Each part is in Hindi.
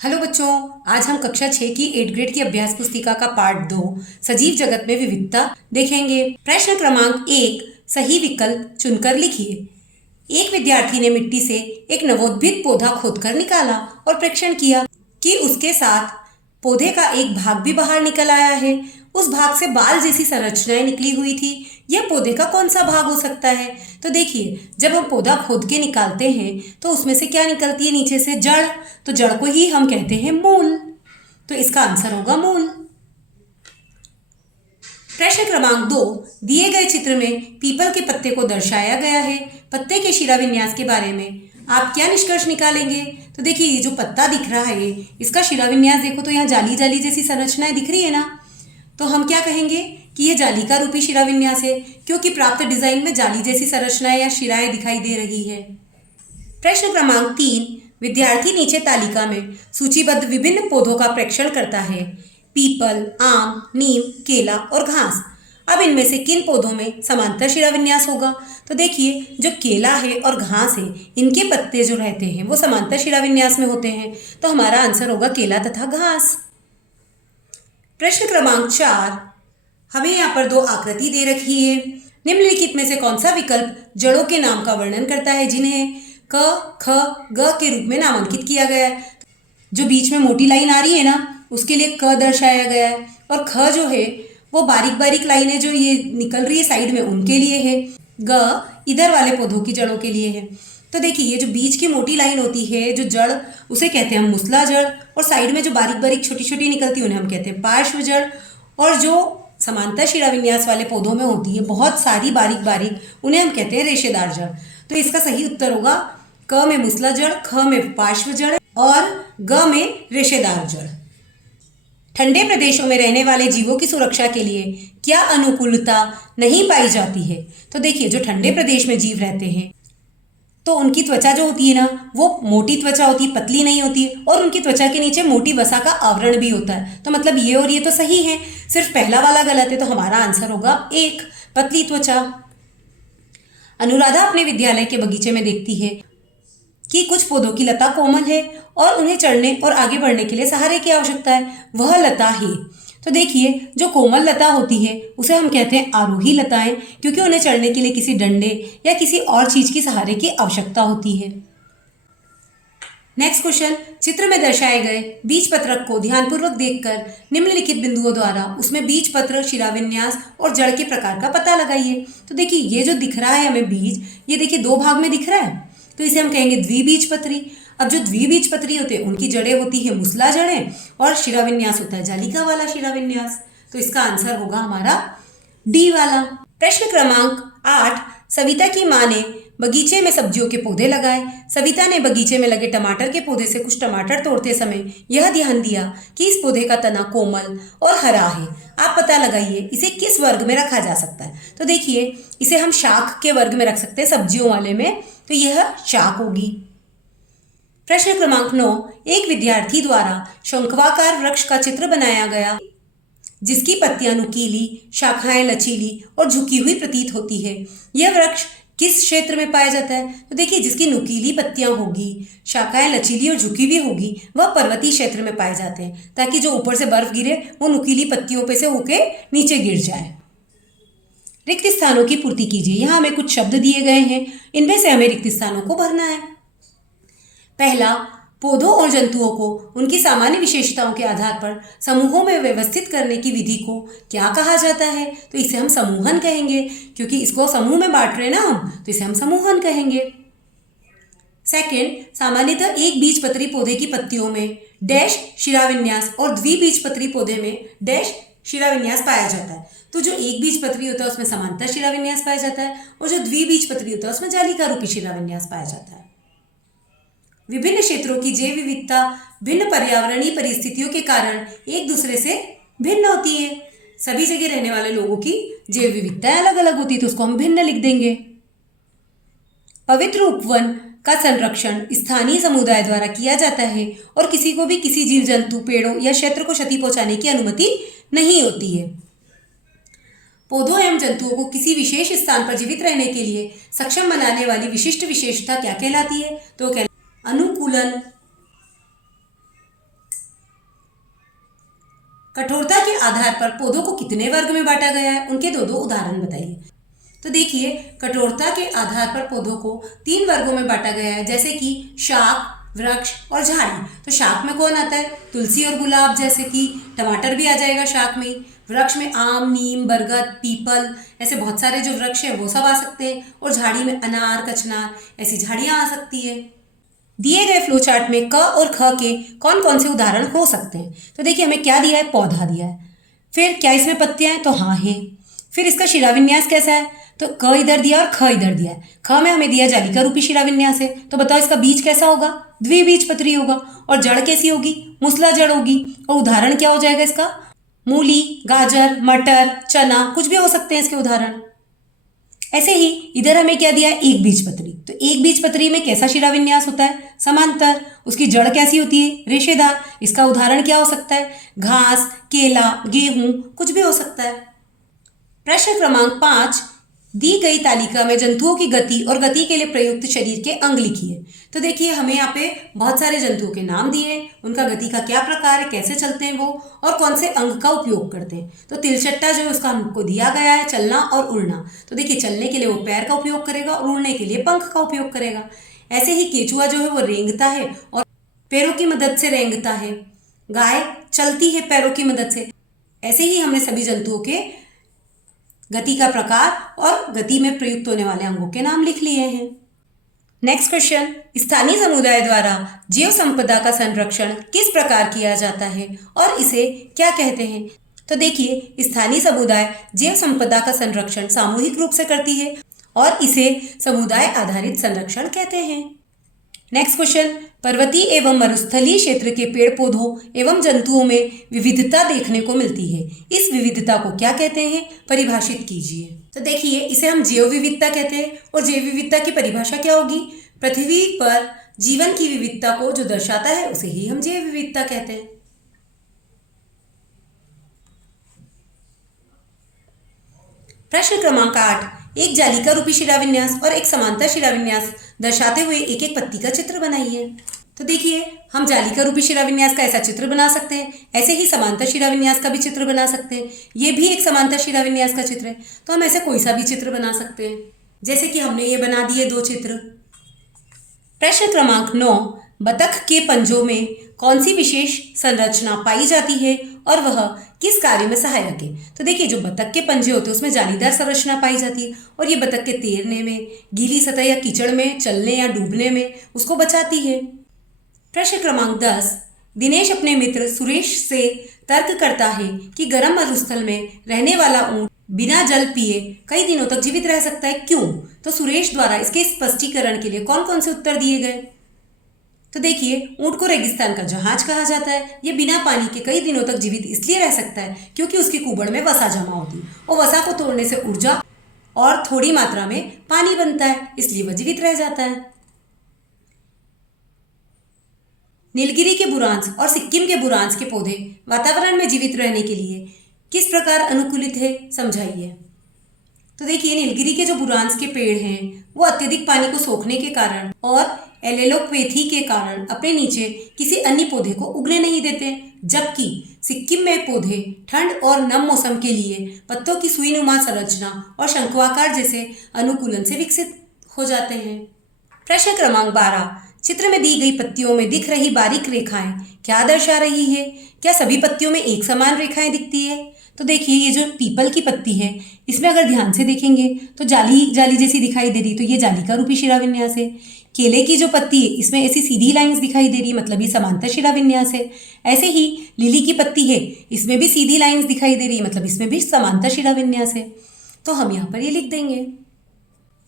हेलो बच्चों, आज हम कक्षा 6 की 8 ग्रेड की अभ्यास पुस्तिका का पार्ट 2 सजीव जगत में विविधता देखेंगे। प्रश्न क्रमांक 1, सही विकल्प चुनकर लिखिए। एक विद्यार्थी ने मिट्टी से एक नवोद्भिद पौधा खोदकर निकाला और परीक्षण किया कि उसके साथ पौधे का एक भाग भी बाहर निकल आया है। उस भाग से बाल जैसी संरचनाएं निकली हुई थी। यह पौधे का कौन सा भाग हो सकता है? तो देखिए, जब हम पौधा खोद के निकालते हैं तो उसमें से क्या निकलती है? नीचे से जड़। तो जड़ को ही हम कहते हैं मूल। तो इसका आंसर होगा मूल। प्रश्न क्रमांक 2, दिए गए चित्र में पीपल के पत्ते को दर्शाया गया है। पत्ते के शिराविन्यास के बारे में आप क्या निष्कर्ष निकालेंगे? तो देखिए, ये जो पत्ता दिख रहा है इसका शिराविन्यास देखो तो यहाँ जाली जाली जैसी संरचनाएं दिख रही है ना। तो हम क्या कहेंगे कि यह जालिका रूपी शिराविन्यास है, क्योंकि प्राप्त डिजाइन में जाली जैसी संरचनाएं या शिराएं दिखाई दे रही है। प्रश्न क्रमांक 3, विद्यार्थी नीचे तालिका में सूचीबद्ध विभिन्न पौधों का प्रेक्षण करता है। पीपल, आम, नीम, केला और घास। अब इनमें से किन पौधों में समांतर शिराविन्यास होगा? तो देखिए, जो केला है और घास है इनके पत्ते जो रहते हैं वो समांतर शिराविन्यास में होते हैं। तो हमारा आंसर होगा केला तथा घास। प्रश्न क्रमांक 4, हमें यहाँ पर दो आकृति दे रखी है। निम्नलिखित में से कौन सा विकल्प जड़ों के नाम का वर्णन करता है जिन्हें क, ख, ग के रूप में नामांकित किया गया है? जो बीच में मोटी लाइन आ रही है ना, उसके लिए क दर्शाया गया है, और ख जो है वो बारीक बारीक लाइनें जो ये निकल रही है साइड में उनके लिए है। ग इधर वाले पौधों की जड़ों के लिए है। तो देखिए, ये जो बीच की मोटी लाइन होती है जो जड़, उसे कहते हैं हम मुसला जड़, और साइड में जो बारीक बारीक छोटी छोटी निकलती है उन्हें हम कहते हैं पार्श्व जड़। और जो समांतर शिराविन्यास वाले पौधों में होती है बहुत सारी बारीक बारीक, उन्हें हम कहते हैं रेशेदार जड़। तो इसका सही उत्तर होगा क में मुसला जड़, ख में पार्श्व जड़ और ग में रेशेदार जड़। ठंडे प्रदेशों में रहने वाले जीवों की सुरक्षा के लिए क्या अनुकूलता नहीं पाई जाती है? तो देखिए, जो ठंडे प्रदेश में जीव रहते हैं तो उनकी त्वचा जो होती है ना वो मोटी त्वचा होती है, पतली नहीं होती, और उनकी त्वचा के नीचे मोटी वसा का आवरण भी होता है। तो मतलब ये और ये तो सही है, सिर्फ पहला वाला गलत है। तो हमारा आंसर होगा 1, पतली त्वचा। अनुराधा अपने विद्यालय के बगीचे में देखती है कि कुछ पौधों की लता कोमल है और उन्हें चढ़ने और आगे बढ़ने के लिए सहारे की आवश्यकता है। वह लता है। तो देखिए, जो कोमल लता होती है उसे हम कहते हैं आरोही लताएं, क्योंकि उन्हें चढ़ने के लिए किसी डंडे या किसी और चीज की सहारे की आवश्यकता होती है। नेक्स्ट क्वेश्चन, चित्र में दर्शाए गए बीज पत्रक को ध्यानपूर्वक देखकर निम्नलिखित बिंदुओं द्वारा उसमें बीज पत्र, शिराविन्यास और जड़ के प्रकार का पता लगाइए। तो देखिए, ये जो दिख रहा है हमें बीज, ये देखिए 2 भाग में दिख रहा है, तो इसे हम कहेंगे द्विबीजपत्री। अब जो द्विबीजपत्री होते हैं उनकी जड़ें होती है मुसला जड़ें और शिराविन्यास होता है जालिका वाला शिराविन्यास। तो इसका आंसर होगा हमारा डी वाला। प्रश्न क्रमांक 8, सविता की माँ ने बगीचे में सब्जियों के पौधे लगाए। सविता ने बगीचे में लगे टमाटर के पौधे से कुछ टमाटर तोड़ते समय यह ध्यान दिया कि इस पौधे का तना कोमल और हरा है। आप पता लगाइए इसे किस वर्ग में रखा जा सकता है? तो देखिए, इसे हम शाक के वर्ग में रख सकते हैं, सब्जियों वाले में, तो यह शाक होगी। प्रश्न क्रमांक 9, एक विद्यार्थी द्वारा शंक्वाकार वृक्ष का चित्र बनाया गया जिसकी पत्तियां नुकीली, शाखाएं लचीली और झुकी हुई प्रतीत होती है। यह वृक्ष किस क्षेत्र में पाया जाता है? तो देखिए, जिसकी नुकीली पत्तियां होगी, शाखाएं लचीली और झुकी हुई होगी, वह पर्वतीय क्षेत्र में पाए जाते हैं, ताकि जो ऊपर से बर्फ गिरे वो नुकीली पत्तियों पे से होके नीचे गिर जाए। रिक्त स्थानों की पूर्ति कीजिए। यहाँ हमें कुछ शब्द दिए गए हैं, इनमें से हमें रिक्त स्थानों को भरना है। पहला, पौधों और जंतुओं को उनकी सामान्य विशेषताओं के आधार पर समूहों में व्यवस्थित करने की विधि को क्या कहा जाता है? तो इसे हम समूहन कहेंगे, क्योंकि इसको समूह में बांट रहे हैं ना हम, तो इसे हम समूहन कहेंगे। सेकंड, सामान्यतः एक बीजपत्री पौधे की पत्तियों में डैश शिराविन्यास और द्विबीजपत्री पौधे में डैश शिराविन्यास पाया जाता है। तो जो एक बीजपत्री होता है उसमें समांतर शिराविन्यास पाया जाता है, और जो द्विबीजपत्री होता है उसमें जालिका रूपी शिराविन्यास पाया जाता है। विभिन्न क्षेत्रों की जैव विविधता भिन्न पर्यावरणीय परिस्थितियों के कारण एक दूसरे से भिन्न होती है। सभी जगह रहने वाले लोगों की जैव विविधता अलग अलग होती है, तो उसको हम भिन्न लिख देंगे। पवित्र उपवन का संरक्षण स्थानीय समुदाय द्वारा किया जाता है और किसी को भी किसी जीव जंतु, पेड़ों या क्षेत्र को क्षति पहुंचाने की अनुमति नहीं होती है। पौधों एवं जंतुओं को किसी विशेष स्थान पर जीवित रहने के लिए सक्षम बनाने वाली विशिष्ट विशेषता क्या कहलाती है? तो अनुकूलन। कठोरता के आधार पर पौधों को कितने वर्ग में बांटा गया है, उनके दो उदाहरण बताइए। तो देखिए, कठोरता के आधार पर पौधों को 3 वर्गों में बांटा गया है, जैसे कि शाक, वृक्ष और झाड़ी। तो शाक में कौन आता है? तुलसी और गुलाब, जैसे कि टमाटर भी आ जाएगा शाक में। वृक्ष में आम, नीम, बरगद, पीपल, ऐसे बहुत सारे जो वृक्ष हैं वो सब आ सकते हैं। और झाड़ी में अनार, कचनार, ऐसी झाड़ियाँ आ सकती है। दिए गए फ्लो चार्ट में क और ख के कौन कौन से उदाहरण हो सकते हैं? तो देखिए, हमें क्या दिया है? पौधा दिया है। फिर क्या इसमें पत्तियां हैं? तो हाँ है। फिर इसका शिराविन्यास कैसा है? तो क इधर दिया और ख इधर दिया है। ख में हमें दिया जालिका रूपी शिराविन्यास है। तो बताओ इसका बीज कैसा होगा? द्विबीजपत्री होगा। और जड़ कैसी होगी? मूसला जड़ होगी। और उदाहरण क्या हो जाएगा इसका? मूली, गाजर, मटर, चना, कुछ भी हो सकते हैं इसके उदाहरण। ऐसे ही इधर हमें क्या दिया है? एक बीजपत्री। तो एक बीजपत्री में कैसा शिराविन्यास होता है? समांतर। उसकी जड़ कैसी होती है? रेशेदार। इसका उदाहरण क्या हो सकता है? घास, केला, गेहूं, कुछ भी हो सकता है। प्रश्न क्रमांक 5, दी गई तालिका में जंतुओं की गति और गति के लिए प्रयुक्त शरीर के अंग लिखिए। तो देखिए, हमें यहाँ पे बहुत सारे जंतुओं के नाम दिए हैं, उनका गति का क्या प्रकार है, कैसे चलते हैं वो, और कौन से अंग का उपयोग करते हैं। तो तिलचट्टा जो है उसका हमको दिया गया है चलना और उड़ना। तो देखिए, चलने के लिए वो पैर का उपयोग करेगा और उड़ने के लिए पंख का उपयोग करेगा। ऐसे ही केचुआ जो है वो रेंगता है और पैरों की मदद से रेंगता है। गाय चलती है पैरों की मदद से। ऐसे ही हमने सभी जंतुओं के गति का प्रकार और गति में प्रयुक्त होने वाले अंगों के नाम लिख लिए हैं। नेक्स्ट क्वेश्चन, स्थानीय समुदाय द्वारा जैव संपदा का संरक्षण किस प्रकार किया जाता है और इसे क्या कहते हैं? तो देखिए, स्थानीय समुदाय जैव संपदा का संरक्षण सामूहिक रूप से करती है और इसे समुदाय आधारित संरक्षण कहते हैं। नेक्स्ट क्वेश्चन, पर्वतीय एवं मरुस्थलीय क्षेत्र के पेड़ पौधों एवं जंतुओं में विविधता देखने को मिलती है। इस विविधता को क्या कहते हैं? परिभाषित कीजिए। तो देखिए, इसे हम जैव विविधता कहते हैं और जैव विविधता की परिभाषा क्या होगी? पृथ्वी पर जीवन की विविधता को जो दर्शाता है उसे ही हम जैव विविधता कहते हैं। प्रश्न क्रमांक 8, एक जालिका रूपी शिराविन्यास और एक समांतर शिराविन्यास दर्शाते हुए एक एक पत्ती का चित्र बनाइए। तो देखिए, हम जालिका रूपी शिराविन्यास का ऐसा चित्र बना सकते हैं, ऐसे ही समांतर शिराविन्यास का भी चित्र बना सकते हैं। ये भी एक समांतर शिराविन्यास का चित्र है, तो हम ऐसे कोई सा भी चित्र बना सकते हैं, जैसे कि हमने ये बना दिए 2 चित्र। प्रश्न क्रमांक 9, बतख के पंजों में कौन सी विशेष संरचना पाई जाती है और वह किस कार्य में सहायक है? तो देखिए, जो बतख के पंजे होते हैं उसमें जालीदार संरचना पाई जाती है और ये बतख के तैरने में, गीली सतह या कीचड़ में चलने या डूबने में उसको बचाती है। प्रश्न क्रमांक 10, दिनेश अपने मित्र सुरेश से तर्क करता है कि गर्म मरुस्थल में रहने वाला ऊंट बिना जल पिए कई दिनों तक जीवित रह सकता है, क्यों? तो सुरेश द्वारा इसके स्पष्टीकरण के लिए कौन कौन से उत्तर दिए गए? तो देखिए, ऊंट को रेगिस्तान का जहाज कहा जाता है। ये बिना पानी के कई दिनों तक जीवित इसलिए रह सकता है क्योंकि उसकी कुबड़ में वसा जमा होती है और वसा को तोड़ने से ऊर्जा और थोड़ी मात्रा में पानी बनता है, इसलिए वह जीवित रह जाता है। नीलगिरी के बुरांश और सिक्किम के बुरांश के पौधे वातावरण में जीवित रहने के लिए किस प्रकार अनुकूलित है, समझाइए। तो देखिए, नीलगिरी के जो बुरांश के पेड़ हैं वो अत्यधिक पानी को सोखने के कारण और एलेलोपैथी के कारण अपने नीचे किसी अन्य पौधे को उगने नहीं देते, जबकि सिक्किम में पौधे ठंड और नम मौसम के लिए पत्तों की सुईनुमा संरचना और शंक्वाकार जैसे अनुकूलन से विकसित हो जाते हैं। प्रश्न क्रमांक 12, चित्र में दी गई पत्तियों में दिख रही बारीक रेखाएं क्या दर्शा रही है? क्या सभी पत्तियों में एक समान रेखाएं दिखती है? तो देखिए, ये जो पीपल की पत्ती है इसमें अगर ध्यान से देखेंगे तो जाली जाली जैसी दिखाई दे रही, तो ये जालिका रूपी शिराविन्यास है। केले की जो पत्ती है इसमें ऐसी सीधी लाइंस दिखाई दे रही, मतलब ये समांतर शिराविन्यास है। ऐसे ही लिली की पत्ती है, इसमें भी सीधी लाइंस दिखाई दे रही, मतलब इसमें भी समांतर शिराविन्यास है। तो हम यहाँ पर ये लिख देंगे।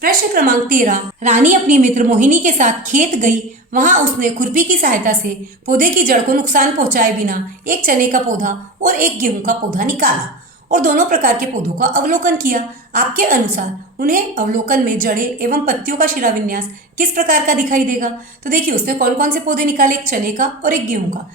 प्रश्न क्रमांक 13, रानी अपनी मित्र मोहिनी के साथ खेत गई। वहां उसने खुरपी की सहायता से पौधे की जड़ को नुकसान पहुंचाए बिना एक चने का पौधा और एक गेहूं का पौधा निकाला और दोनों प्रकार के पौधों का अवलोकन किया। आपके अनुसार उन्हें अवलोकन में जड़ें एवं पत्तियों का शिराविन्यास किस प्रकार का दिखाई देगा? तो देखिए, उसने कौन कौन से पौधे निकाले? एक चने का और एक गेहूं का।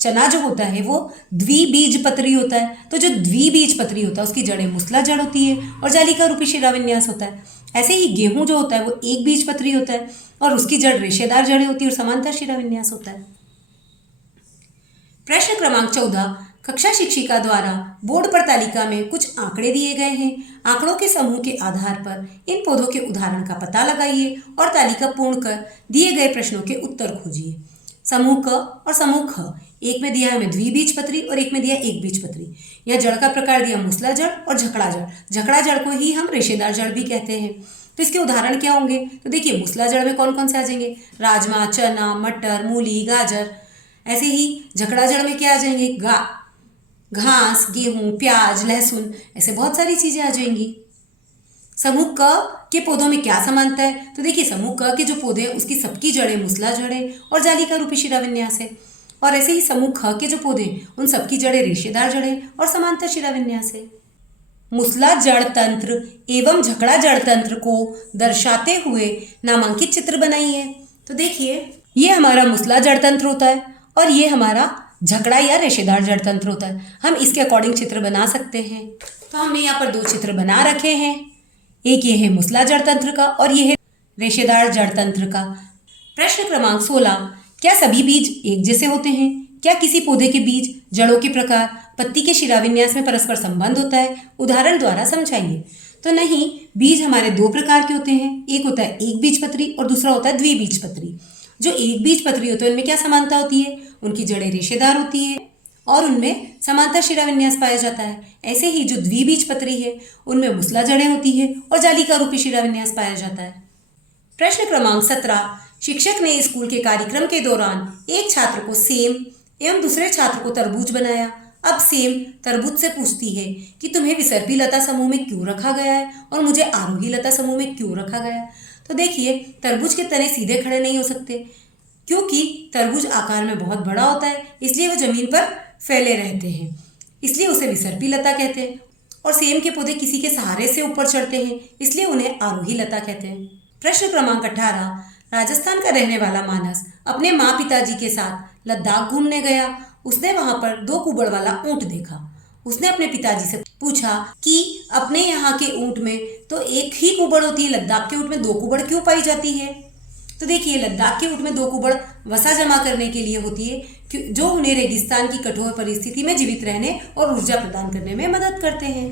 चना जो होता है वो द्विबीजपत्री होता है, तो जो द्विबीजपत्री होता है उसकी जड़ें मूसला जड़ होती है और जालिका रूपी शिराविन्यास होता है। ऐसे ही गेहूं जो होता है वो एक बीजपत्री होता है और उसकी जड़ रेशेदार जड़ें होती है और समांतर शिराविन्यास होता है। प्रश्न क्रमांक 14, कक्षा शिक्षिका द्वारा बोर्ड पर तालिका में कुछ आंकड़े दिए गए हैं। आंकड़ों के समूह के आधार पर इन पौधों के उदाहरण का पता लगाइए और तालिका पूर्ण कर दिए गए प्रश्नों के उत्तर खोजिए। समूह क और समूह ख, एक में दिया हमें द्विबीजपत्री और एक में दिया एक बीजपत्री। यह जड़ का प्रकार दिया मूसला जड़ और झकड़ा जड़। झकड़ा जड़ को ही हम रेशेदार जड़ भी कहते हैं। तो इसके उदाहरण क्या होंगे? तो देखिए, मूसला जड़ में कौन कौन से आ जाएंगे? राजमा, चना, मटर, मूली, गाजर। ऐसे ही झकड़ा जड़ में क्या आ जाएंगे? घास, गेहूं, प्याज, लहसुन, ऐसे बहुत सारी चीजें आ जाएंगी। समूह क के पौधों में क्या समानता है? तो देखिए, समूह क के जो पौधे हैं उसकी सबकी जड़ें मूसला जड़ें और जालिका रूपी शिराविन्यास है। और ऐसे ही समूह ख के जो पौधे उन सबकी जड़ें रेशेदार जड़ें और समांतर शिराविन्यास है। मूसला जड़ तंत्र एवं झकड़ा जड़ तंत्र को दर्शाते हुए नामांकित चित्र बनाइए। तो देखिए, ये हमारा मूसला जड़ तंत्र होता है और ये हमारा झकड़ा या रेशेदार जड़ तंत्र होता है। हम इसके अकॉर्डिंग चित्र बना सकते हैं। तो हमने यहाँ पर दो चित्र बना रखे हैं। एक ये है मूसला जड़ तंत्र का और ये है रेशेदार जड़ तंत्र का। प्रश्न क्रमांक 16, क्या सभी बीज एक जैसे होते हैं? क्या किसी पौधे के बीज, जड़ों के प्रकार, पत्ती के शिराविन्यास में परस्पर संबंध होता है? उदाहरण द्वारा समझाइए। तो नहीं, बीज हमारे दो प्रकार के होते हैं। एक होता है एक बीजपत्री और दूसरा होता है द्विबीजपत्री। जो एक बीजपत्री होते हैं उनमें क्या समानता होती है? उनकी जड़ें रेशेदार होती है और उनमें समांतर शिराविन्यास पाया जाता है। ऐसे ही जो द्विबीजपत्री है उनमें मूसला जड़ें होती है और जालिका रूपी शिराविन्यास पाया जाता है। प्रश्न क्रमांक 17, शिक्षक ने स्कूल के कार्यक्रम के दौरान एक छात्र को सेम एवं दूसरे छात्र को तरबूज बनाया। अब सेम तरबूज से पूछती है कि तुम्हें विसर्पी लता समूह में क्यों रखा गया है और मुझे आरोही लता समूह में क्यों रखा गया है? तो देखिए, तरबूज के तने सीधे खड़े नहीं हो सकते क्योंकि तरबूज आकार में बहुत बड़ा होता है, इसलिए वो जमीन पर फैले रहते हैं, इसलिए उसे विसर्पी लता कहते हैं। और सेम के पौधे किसी के सहारे से ऊपर चढ़ते हैं, इसलिए उन्हें आरोही लता कहते हैं। प्रश्न क्रमांक 18, राजस्थान का रहने वाला मानस अपने माँ पिताजी के साथ लद्दाख घूमने गया। उसने वहां पर 2 कुबड़ वाला ऊंट देखा। उसने अपने पिताजी से पूछा कि अपने यहाँ के ऊंट में तो एक ही कुबड़ होती है, लद्दाख के ऊंट में 2 कुबड़ क्यों पाई जाती है? तो देखिए, लद्दाख के ऊंट में 2 कुबड़ वसा जमा करने के लिए होती है, जो उन्हें रेगिस्तान की कठोर परिस्थिति में जीवित रहने और ऊर्जा प्रदान करने में मदद करते हैं।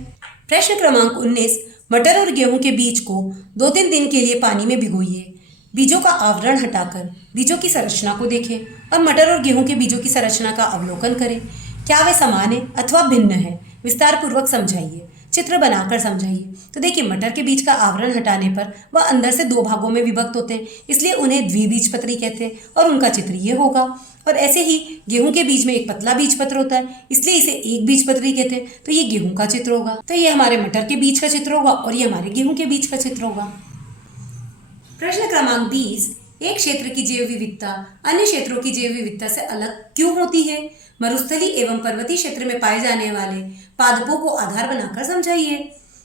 प्रश्न क्रमांक 19, मटर और गेहूं के बीज को 2-3 दिन के लिए पानी में भिगोइए। बीजों का आवरण हटाकर बीजों की संरचना को देखें और मटर और गेहूं के बीजों की संरचना का अवलोकन करें। क्या वे समान है अथवा भिन्न है? विस्तार पूर्वक समझाइए, चित्र बनाकर समझाइए। तो देखिए, मटर के बीज का आवरण हटाने पर वह अंदर से 2 भागों में विभक्त होते हैं, इसलिए उन्हें द्विबीजपत्री कहते हैं और उनका चित्र ये होगा। और ऐसे ही गेहूं के बीज में एक पतला बीजपत्र होता है, इसलिए इसे एक बीजपत्री कहते हैं, तो ये गेहूं का चित्र होगा। तो ये हमारे मटर के बीज का चित्र होगा और ये हमारे गेहूं के बीज का चित्र होगा। प्रश्न क्रमांक 20, एक क्षेत्र की जैव विविधता अन्य क्षेत्रों की जैव विविधता से अलग क्यों होती है? मरुस्थली एवं पर्वतीय क्षेत्र में पाए जाने वाले पादपों को आधार बनाकर समझाइए।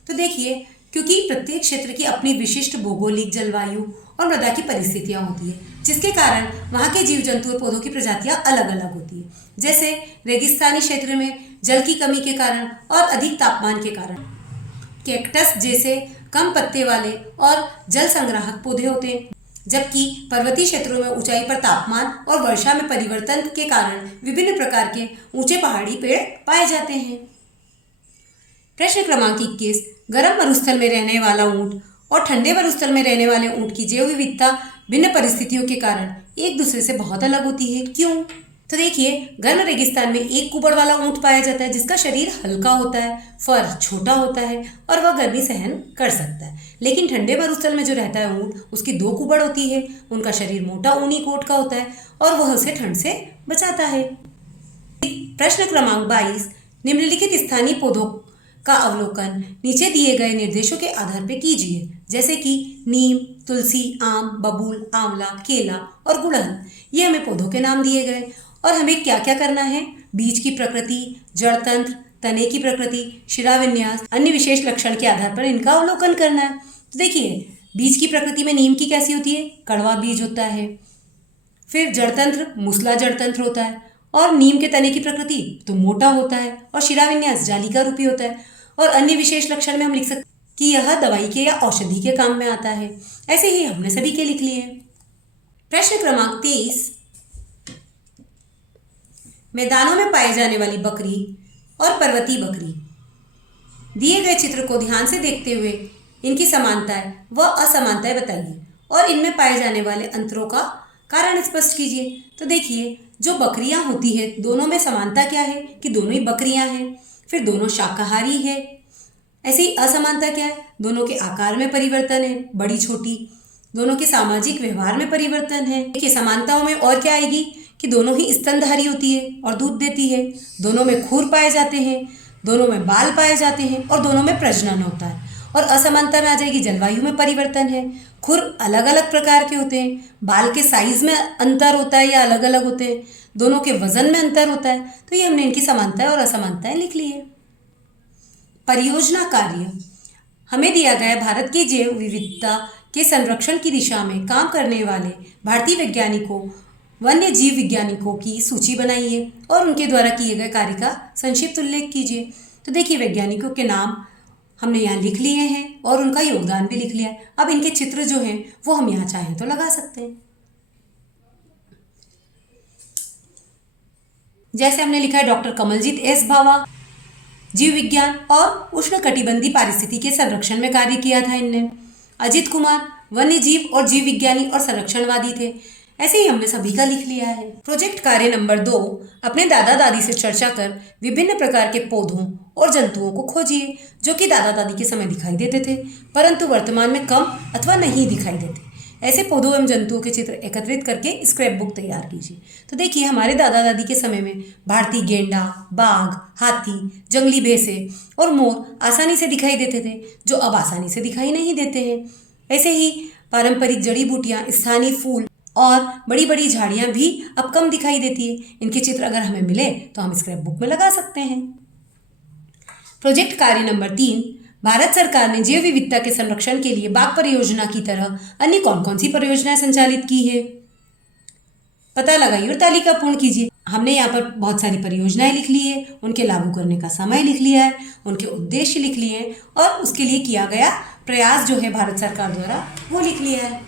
तो देखिए, क्योंकि प्रत्येक क्षेत्र की अपनी विशिष्ट भौगोलिक, जलवायु और मृदा की परिस्थितियां होती है, जिसके कारण वहाँ के जीव जंतु और पौधों की प्रजातियां अलग अलग होती है। जैसे रेगिस्तानी क्षेत्र में जल की कमी के कारण और अधिक तापमान के कारण कैक्टस जैसे कम पत्ते वाले और जल संग्राहक पौधे होते हैं, जबकि पर्वतीय क्षेत्रों में ऊंचाई पर तापमान और वर्षा में परिवर्तन के कारण विभिन्न प्रकार के ऊंचे पहाड़ी पेड़ पाए जाते हैं। प्रश्न क्रमांक 21, गर्म मरुस्थल में रहने वाला ऊंट और ठंडे मरुस्थल में रहने वाले ऊंट की जैव विविधता भिन्न परिस्थितियों के कारण एक दूसरे से बहुत अलग होती है, क्यों? तो देखिए, गर्म रेगिस्तान में एक कुबड़ वाला ऊंट पाया जाता है जिसका शरीर हल्का होता है, फर छोटा होता है और वह गर्मी सहन कर सकता है। लेकिन ठंडे मरुस्थल में जो रहता है ऊंट, उसकी 2 कुबड़ होती है, उनका शरीर मोटा ऊनी कोट का होता है और वह उसे ठंड से बचाता है। प्रश्न क्रमांक 22, निम्नलिखित स्थानीय पौधों का अवलोकन नीचे दिए गए निर्देशों के आधार पर कीजिए, जैसे कि नीम, तुलसी, आम, बबूल, आंवला, केला और गुड़हल। ये हमें पौधों के नाम दिए गए और हमें क्या क्या करना है? बीज की प्रकृति, जड़ तंत्र, तने की प्रकृति, शिराविन्यास, अन्य विशेष लक्षण के आधार पर इनका अवलोकन करना है। तो देखिए, बीज की प्रकृति में नीम की कैसी होती है? कड़वा बीज होता है। फिर जड़ तंत्र मूसला जड़ तंत्र होता है और नीम के तने की प्रकृति तो मोटा होता है और शिराविन्यास जालिका रूपी होता है। और अन्य विशेष लक्षण में हम लिख सकते कि यह दवाई के या औषधि के काम में आता है। ऐसे ही हमने सभी के लिख लिए। प्रश्न क्रमांक 23, मैदानों में पाई जाने वाली बकरी और पर्वतीय बकरी। दिए गए चित्र को ध्यान से देखते हुए इनकी समानताएं व असमानताएं बताइए और इनमें पाए जाने वाले अंतरों का कारण स्पष्ट कीजिए। तो देखिए, जो बकरियां होती है दोनों में समानता क्या है कि दोनों ही बकरियां हैं, फिर दोनों शाकाहारी है। ऐसी असमानता क्या है, दोनों के आकार में परिवर्तन है, बड़ी छोटी। दोनों के सामाजिक व्यवहार में परिवर्तन है। देखिए, समानताओं में और क्या आएगी कि दोनों ही स्तनधारी होती है और दूध देती है, दोनों में खुर पाए जाते हैं, दोनों में बाल पाए जाते हैं और दोनों में प्रजनन होता है। और असमानता में आ जाएगी जलवायु में परिवर्तन है, खुर अलग अलग प्रकार के होते हैं, बाल के साइज में अंतर होता है या अलग अलग होते हैं, दोनों के वजन में अंतर होता है। तो ये हमने इनकी समानताएं और असमानताएं लिख ली है। परियोजना कार्य हमें दिया गया है, भारत की जैव विविधता के संरक्षण की दिशा में काम करने वाले भारतीय वैज्ञानिकों, वन्य जीव वैज्ञानिकों की सूची बनाइए और उनके द्वारा किए गए कार्य का संक्षिप्त उल्लेख कीजिए। तो देखिए, वैज्ञानिकों के नाम हमने यहाँ लिख लिए हैं और उनका योगदान भी लिख लिया है। अब इनके चित्र जो हैं वो हम यहाँ चाहें तो लगा सकते हैं। जैसे हमने लिखा है डॉक्टर कमलजीत एस भावा, जीव विज्ञान और उष्णकटिबंधीय पारिस्थिति के संरक्षण में कार्य किया था इनने। अजित कुमार वन्य जीव और जीव विज्ञानी और संरक्षणवादी थे। ऐसे ही हमने सभी का लिख लिया है। प्रोजेक्ट कार्य नंबर 2, अपने दादा दादी से चर्चा कर विभिन्न प्रकार के पौधों और जंतुओं को खोजिए जो कि दादा दादी के समय दिखाई देते थे परंतु वर्तमान में कम अथवा नहीं दिखाई देते। ऐसे पौधों एवं जंतुओं के चित्र एकत्रित करके स्क्रैप बुक तैयार कीजिए। तो देखिए, हमारे दादा दादी के समय में भारतीय गेंडा, बाघ, हाथी, जंगली भैंसे और मोर आसानी से दिखाई देते थे जो अब आसानी से दिखाई नहीं देते हैं। ऐसे ही पारंपरिक जड़ी बूटियाँ, स्थानीय फूल और बड़ी बड़ी झाड़ियाँ भी अब कम दिखाई देती है। इनके चित्र अगर हमें मिले तो हम स्क्रैप बुक में लगा सकते हैं। प्रोजेक्ट कार्य नंबर 3, भारत सरकार ने जैव विविधता के संरक्षण के लिए बाघ परियोजना की तरह अन्य कौन कौन सी परियोजनाएं संचालित की है, पता लगाइए और तालिका पूर्ण कीजिए। हमने यहाँ पर बहुत सारी परियोजनाएं लिख ली है, उनके लागू करने का समय लिख लिया है, उनके उद्देश्य लिख लिए हैं और उसके लिए किया गया प्रयास जो है भारत सरकार द्वारा वो लिख लिया है।